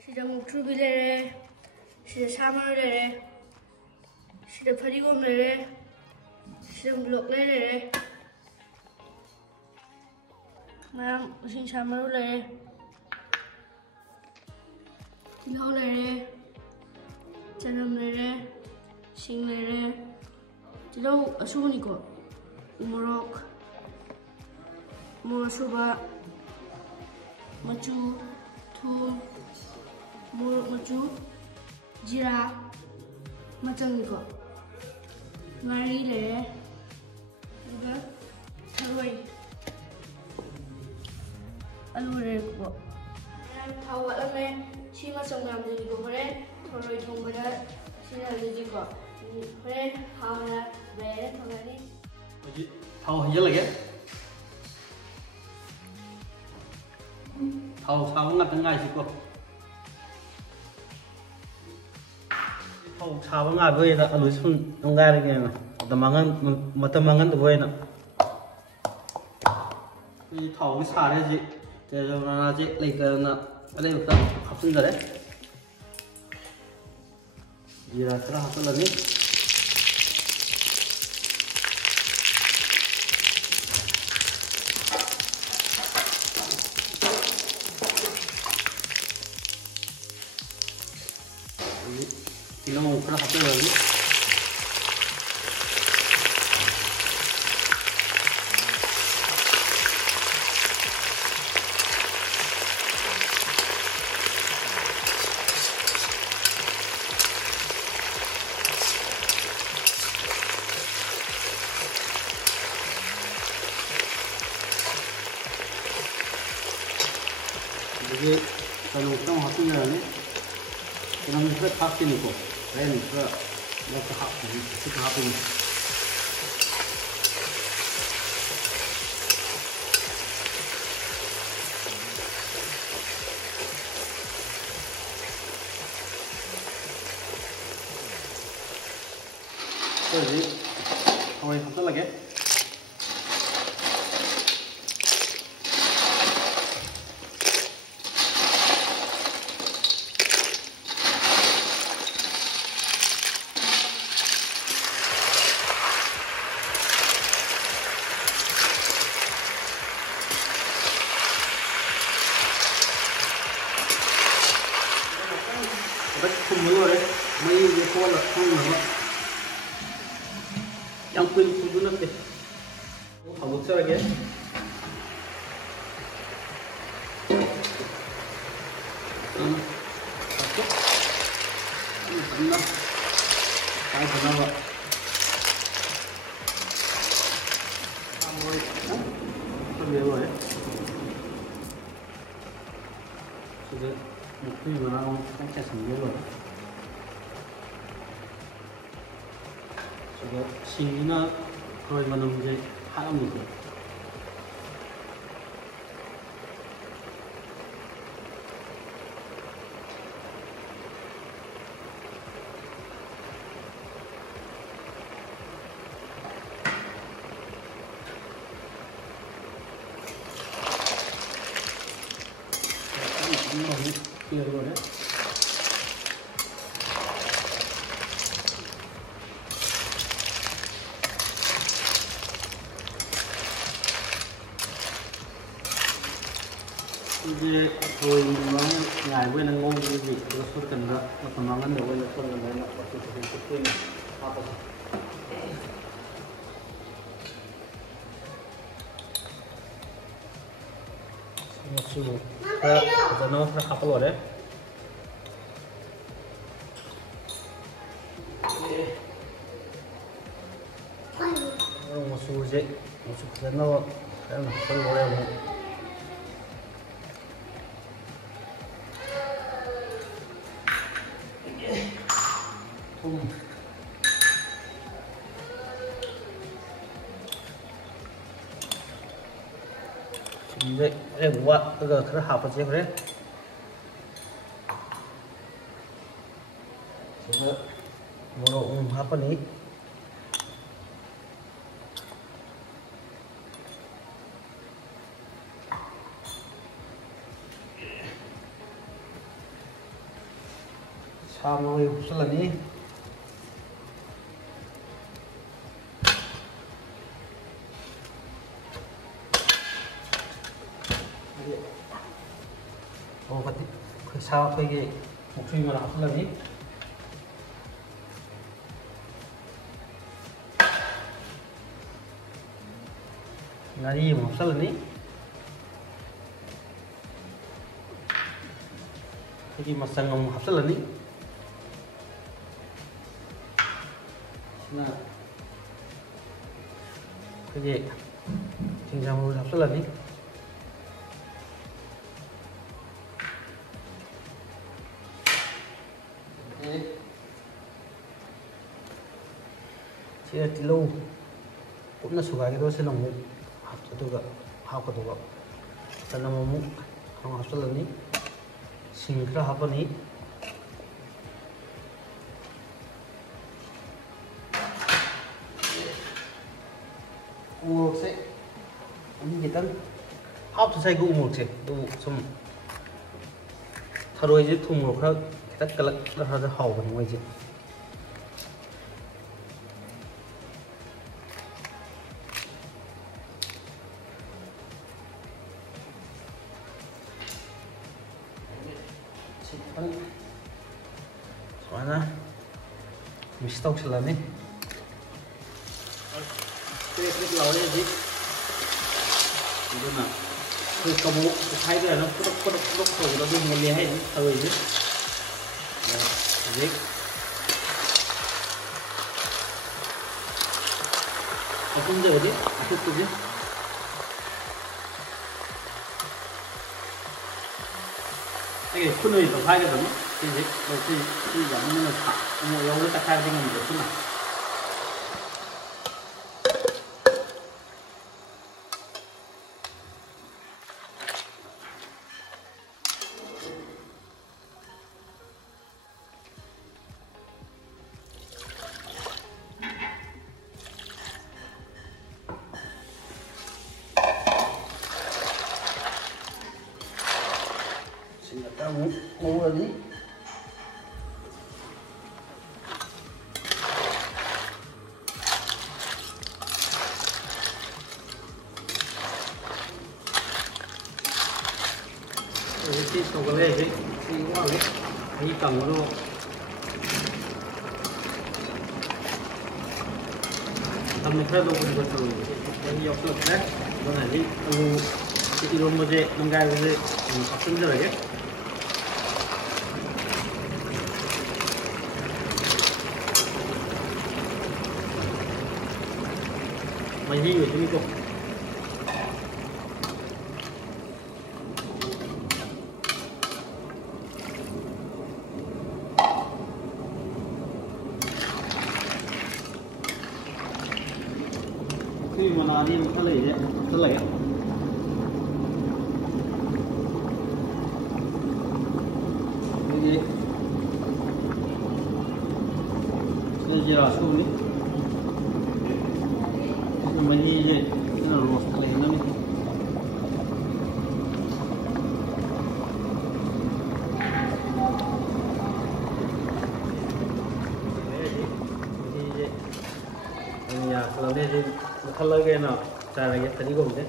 시작 목줄비레 시작 사마르레 시작 파리곰레레 시작 블록레레 mang xin samarule tilhole chanamle single tilo asuniko umorok morasuba machu thum morok machu jira macangiko ngari le juga tharoi alure ko thawa lame sima songram ji ko hore tharoi thongbada sina ji ko hore hawa be thongani ji thau hiya lage thau sao ngat ngai ji ko thau sao ngai boi da alu sun ngai lage na matamangan to boi na 이 타오기 사례지 대전하지 레이크나 레이크다 합친 거래 지라스라 합쳐라니 이놈 그라 합쳐라니 이게 저는 좀 하시면은 그런 그 바뀌는 거, 렌 그, 이렇게 하고 그래서 거의 합달하게. không muốn rồi đấy mấy cái con là không nữa yang quên không có nước đi không muốn sao cái cái phần nào vậy không nhiều rồi đấy một khi mà nó không sẽ thành nhiều rồi 저거 신이나 그런 거는 이제 하랍니다. 이거네. 이제 거의 ngày với năng ngon cái gì nó xuất cần đó nó còn mang đến đâu nó còn là nó có thể thực hiện cái apa masuk ke nó apa lo deh masuk je masuk ke nó kan perlu boleh 이제 뭐가 그거 그래 하버지 그래 저거 뭐로 하버니 참을 없을라니 cái sao cái một phim mà học là gì là gì mà học là gì cái mà sang ông học là gì là cái gì trình sang học là gì chia kilo cũng là số cái đó sẽ là một học cho tôi gặp học của tôi gặp cho nên mà muốn không học số lần ní sinh ra học lần ní u sẽ anh gì tân học cho sai gu một chứ đủ xong thay đổi chứ thùng một khác tất cả là ra hậu của ngoài chứ mana mesti tahu selain ni klik lawan ni sih itu nak kamu khai cái nó có rồi nó đi mua liền hay thôi chứ đấy không giờ đi không chứ cái khuôn này phải cái đó cái gì cái giống như là thả mua dầu nó khai cái ngầm được chứ mà mua rồi đi cái số cái này cái quá cái cầm luônทำให้เราเป็นคนรู้ยังยกเลิกได้ตอนไหนที่ที่รวมมาเจมันกลายเป็นอัพขึ้นเลย mày đi ở trên cục khi mà là đi một cái lẩy đấy cái lẩy cái gì cái gì là xuống đi mình đi vậy nó là một cái nó mình ꯁꯂꯝꯅꯦꯁꯤ ꯃꯨꯊꯠꯂꯒꯦꯅ ꯆꯥꯔꯒꯦ ꯐꯗꯤꯒꯣꯝꯁꯦ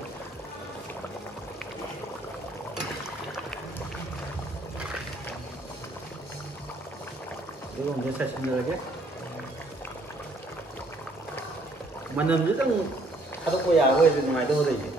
ꯐꯗꯤꯒꯣꯝꯁꯦ ꯆꯥꯏꯁꯤꯟꯅꯔꯒꯦ ꯃꯅꯝꯁꯤꯗꯪ ꯊꯥꯗꯣꯛꯄ ꯌꯥꯕ ꯑꯣꯏꯔꯗꯤ ꯅꯨꯡꯉꯥꯏꯗꯧꯕ ꯂꯩꯁꯦ